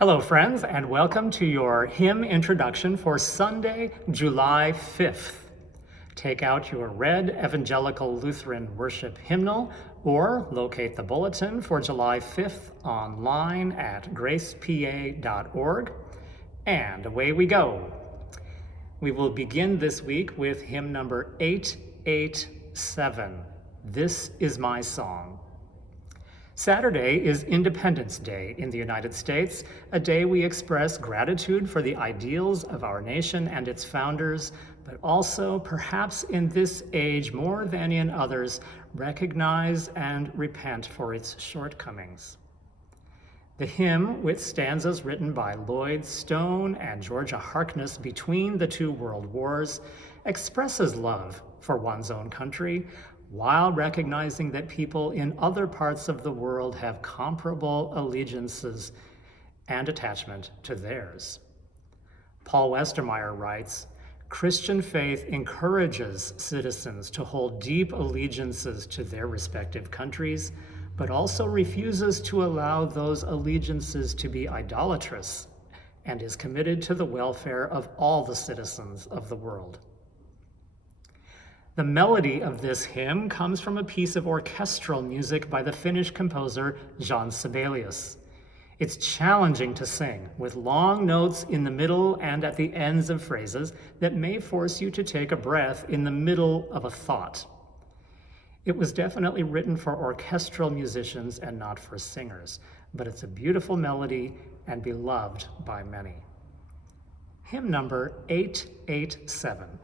Hello, friends, and welcome to your hymn introduction for Sunday, July 5th. Take out your red Evangelical Lutheran worship hymnal or locate the bulletin for July 5th online at gracepa.org. And away we go. We will begin this week with hymn number 887, This Is My Song. Saturday is Independence Day in the United States, a day we express gratitude for the ideals of our nation and its founders, but also, perhaps in this age more than in others, recognize and repent for its shortcomings. The hymn, with stanzas written by Lloyd Stone and Georgia Harkness between the two world wars, expresses love for one's own country, while recognizing that people in other parts of the world have comparable allegiances and attachment to theirs. Paul Westermeyer writes, Christian faith encourages citizens to hold deep allegiances to their respective countries, but also refuses to allow those allegiances to be idolatrous and is committed to the welfare of all the citizens of the world. The melody of this hymn comes from a piece of orchestral music by the Finnish composer Jan Sibelius. It's challenging to sing, with long notes in the middle and at the ends of phrases that may force you to take a breath in the middle of a thought. It was definitely written for orchestral musicians and not for singers, but it's a beautiful melody and beloved by many. Hymn number 887.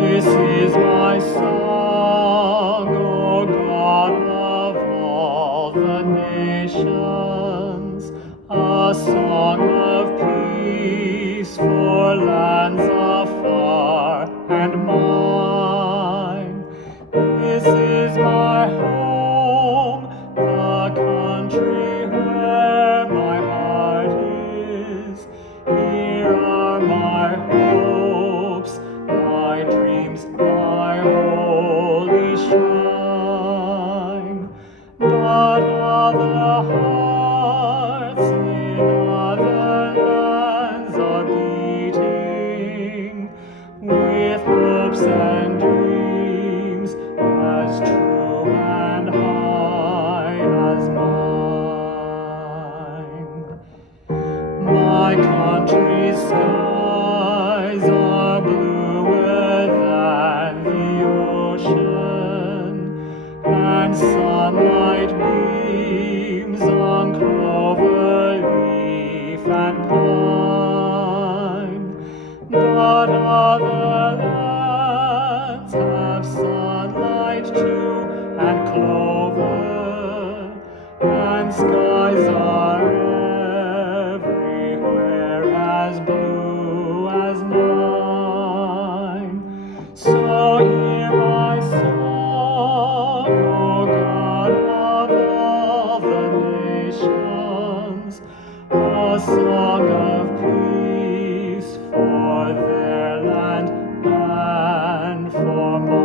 This is my song, O God of all the nations, a song of peace for lands afar and mine. This is my home, the country where my heart is. Here are my hopes, my dreams, my holy shrine. But other hearts in other lands are beating with hopes and dreams as true and high as mine. My country's skies are bluer than the ocean, and sunlight beams on clover leaf and pine. But other lands have sunlight too, and clover, and skies are everywhere as blue as mine. So hear my song, O God of all the nations, a song of peace for their land and for mine.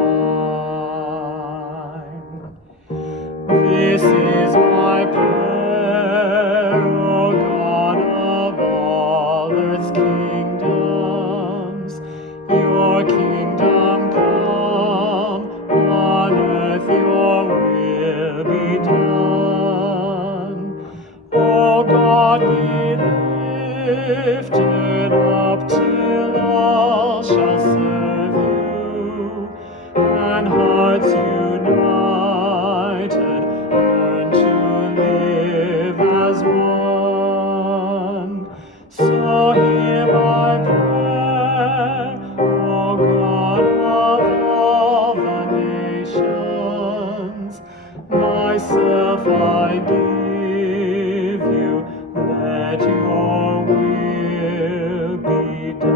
This is my prayer, O God of all earth's kingdoms. Your kingdom come, on earth your will be done. O God, be lifted up till all shall serve you, and hearts united learn to live as one. So hear my prayer, O God of all the nations. Myself I give you, let your will be done.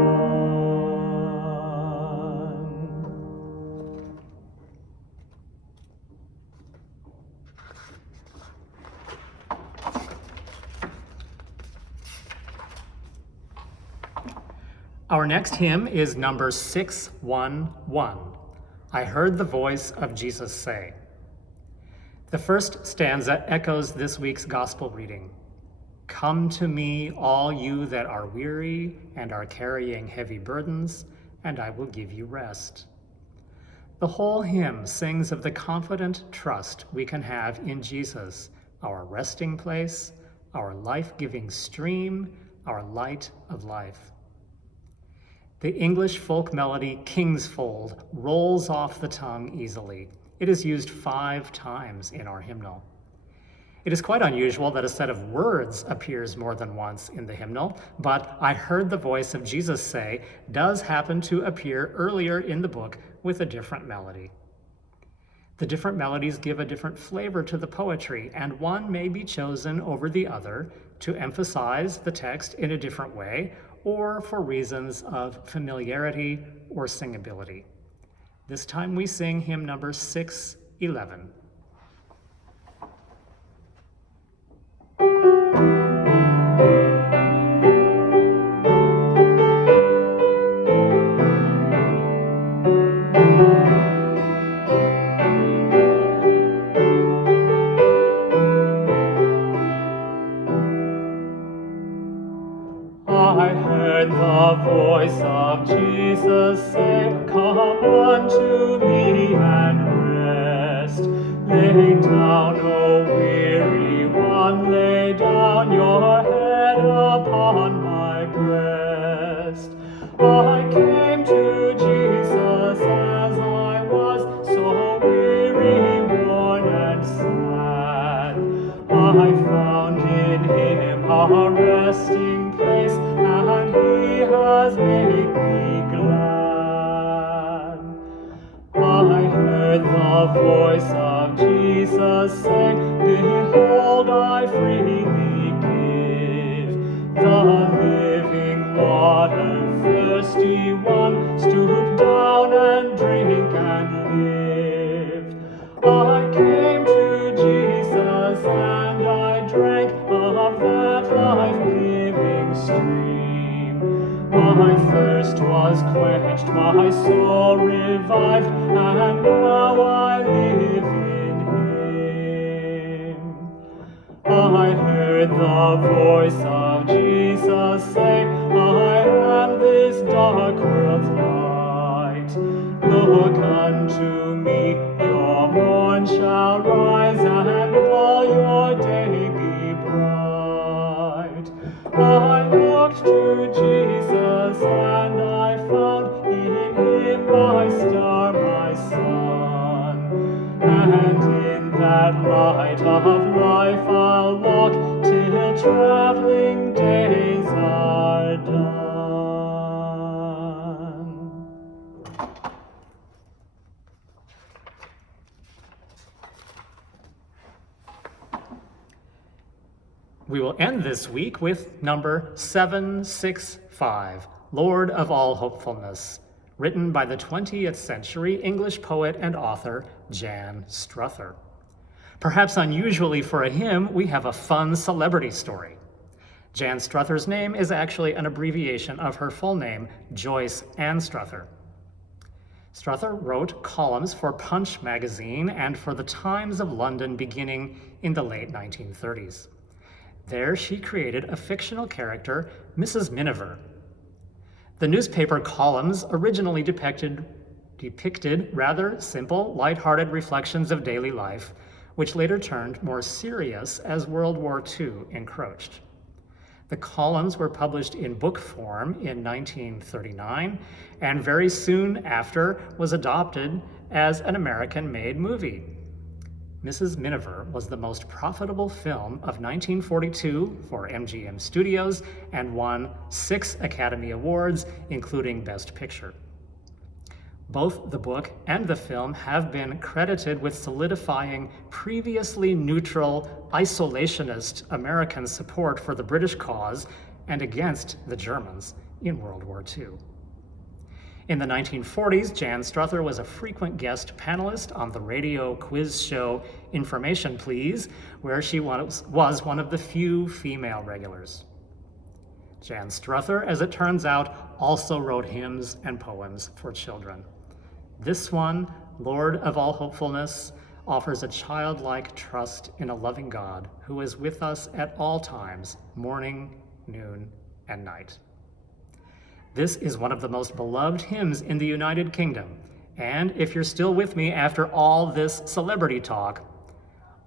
Our next hymn is number 611, I Heard the Voice of Jesus Say. The first stanza echoes this week's gospel reading. Come to me, all you that are weary and are carrying heavy burdens, and I will give you rest. The whole hymn sings of the confident trust we can have in Jesus, our resting place, our life-giving stream, our light of life. The English folk melody King's Fold rolls off the tongue easily. It is used 5 times in our hymnal. It is quite unusual that a set of words appears more than once in the hymnal, but I Heard the Voice of Jesus Say does happen to appear earlier in the book with a different melody. The different melodies give a different flavor to the poetry, and one may be chosen over the other to emphasize the text in a different way or for reasons of familiarity or singability. This time we sing hymn number 611. I heard the voice of Jesus say, come unto me and rest. Lay down, O weary one, lay down your head upon my breast. I came to Jesus as I was, so weary, worn, and sad. I found in him a resting place, and he has made me glad. I heard the voice of Jesus say, behold, I freely give the living water. Thirsty one, stoop down and drink and live. I came to Jesus and I drank of that life-giving stream. My thirst was quenched, my soul revived, and now I live in him. I heard the voice of Jesus say, I am this dark world's light. Look unto me, your morn shall rise, and all your day be bright. I looked to Jesus, and I found in him my star, my sun. And in that light of life I'll walk till traveling days are done. We will end this week with number 765, Lord of All Hopefulness, written by the 20th century English poet and author Jan Struther. Perhaps unusually for a hymn, we have a fun celebrity story. Jan Struther's name is actually an abbreviation of her full name, Joyce Ann Struther. Struther wrote columns for Punch magazine and for the Times of London beginning in the late 1930s. There she created a fictional character, Mrs. Miniver. The newspaper columns originally depicted rather simple, lighthearted reflections of daily life, which later turned more serious as World War II encroached. The columns were published in book form in 1939, and very soon after was adopted as an American-made movie. Mrs. Miniver was the most profitable film of 1942 for MGM Studios and won 6 Academy Awards, including Best Picture. Both the book and the film have been credited with solidifying previously neutral, isolationist American support for the British cause and against the Germans in World War II. In the 1940s, Jan Struther was a frequent guest panelist on the radio quiz show Information Please, where she was one of the few female regulars. Jan Struther, as it turns out, also wrote hymns and poems for children. This one, Lord of all hopefulness, offers a childlike trust in a loving God who is with us at all times, morning, noon, and night. This is one of the most beloved hymns in the United Kingdom, and if you're still with me after all this celebrity talk,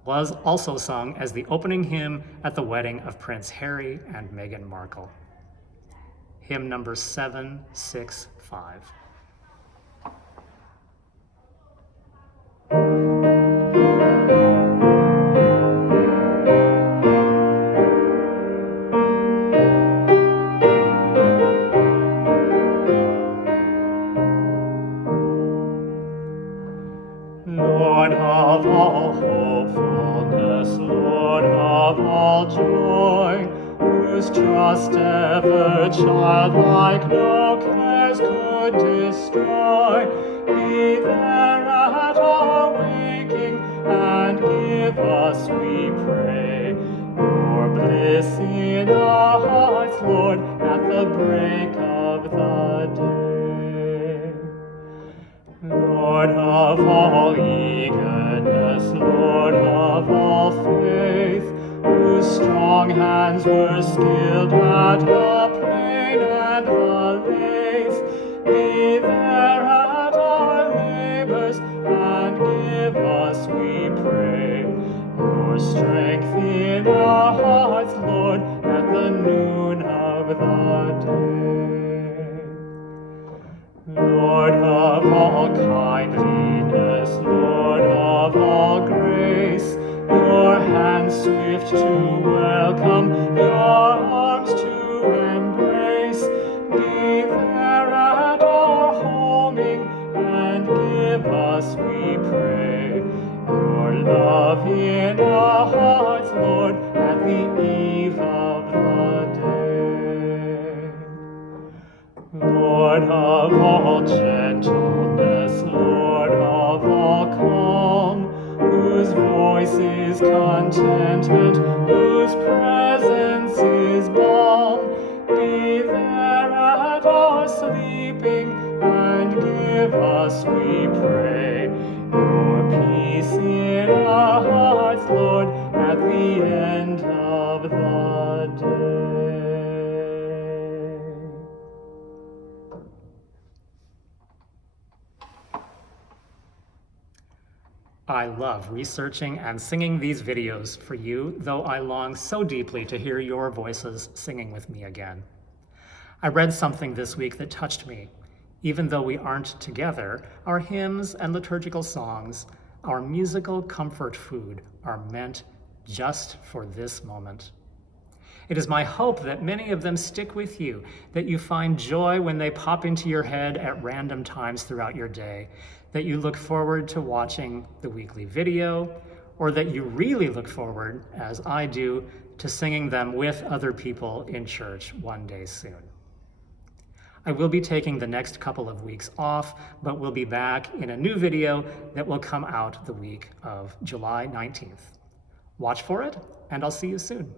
was also sung as the opening hymn at the wedding of Prince Harry and Meghan Markle. Hymn number 765. Lord of all hopefulness, Lord of all joy, whose trust ever childlike no cares could destroy, be there at our waking, and give us, we pray, your bliss in our hearts, Lord, at the break of the day. Lord of all eagerness, Lord of all faith, whose strong hands were skilled at the plane and the lathe, be there at our labors, and give us, we pray, your strength in our hearts, Lord, at the noon of the day. Lord of all kindliness, Lord of all grace, your hands swift to welcome, your arms to embrace, be there at our homing, and give us, we pray, your love in our hearts, Lord, at the eve of the day. Lord of all gentleness, Lord of all calm, whose voice is contentment, whose presence is balm, be there at our sleeping, and give us, we pray, your peace in our hearts, Lord, at the end of the day. I love researching and singing these videos for you, though I long so deeply to hear your voices singing with me again. I read something this week that touched me. Even though we aren't together, our hymns and liturgical songs, our musical comfort food, are meant just for this moment. It is my hope that many of them stick with you, that you find joy when they pop into your head at random times throughout your day, that you look forward to watching the weekly video, or that you really look forward, as I do, to singing them with other people in church one day soon. I will be taking the next couple of weeks off, but we'll be back in a new video that will come out the week of July 19th. Watch for it, and I'll see you soon.